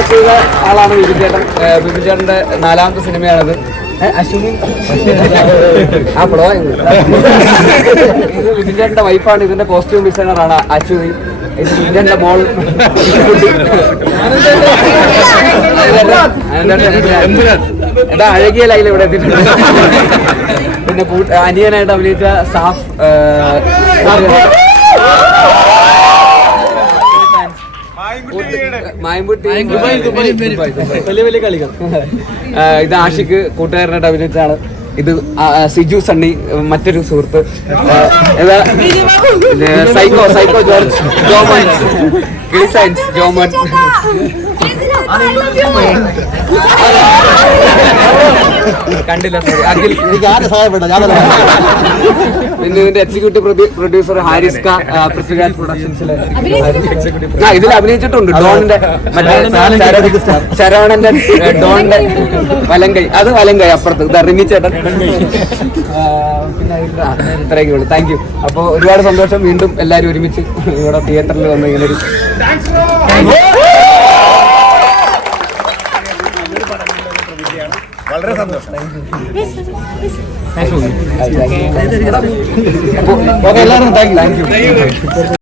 Direct ചെയ്ത ആളാണ് ബിബിൻ ചേട്ടൻ. ബിബിൻ ചേട്ടന്റെ നാലാമത്തെ സിനിമയാണിത്. അശ്വിനി? ആ ഫ്ലോ ഇത് ബിബിൻ ചേട്ടന്റെ വൈഫാണ് ഇതിന്റെ കോസ്റ്റ്യൂം ഡിസൈനറാണ് അശ്വിനി. ഇത് ബിബിൻ ചേട്ടന്റെ മോൾ. എന്താ അഴകിയ ലൈല ഇവിടെ എത്തിയിട്ടുണ്ട്. പിന്നെ അനിയനായിട്ട് അഭിനയിച്ച സാഫ് വലിയ വലിയ കളികൾ. ഇത് ആഷിക്ക് കൂട്ടുകാരനായിട്ട് അഭിനയിച്ചാണ് ഇത് സിജു സണ്ണി മറ്റൊരു സുഹൃത്ത്. സൈക്കോ സൈക്കോ ജോർജ് ജോമൻ കിളി സയൻസ് ജോമൻ കണ്ടില്ല സോറി അഖിൽ എനിക്ക് ആരും സഹായപ്പെട്ട ഞാൻ പിന്നെ ഇതിന്റെ എക്സിക്യൂട്ടീവ് പ്രൊഡ്യൂസർ ഹാരിസ് പൃഥ്വിരാജ് പ്രൊഡക്ഷൻസിലെ ആ ഇതിൽ അഭിനയിച്ചിട്ടുണ്ട്. ഡോണിന്റെ മറ്റേ ശര- ശരവണന്റെ ഡോണിന്റെ വലങ്കൈ അത് വലങ്കൈ അപ്പുറത്ത്. ഇത് റിമി ചേട്ടൻ. ഇത്രയൊക്കെ ഉള്ളൂ. താങ്ക് യു അപ്പോൾ ഒരുപാട് സന്തോഷം. വീണ്ടും എല്ലാവരും ഒരുമിച്ച് ഇവിടെ തിയേറ്ററിൽ വന്ന് ഇങ്ങനെ ഒരു വളരെ സന്തോഷം. എല്ലാവരും താങ്ക് യു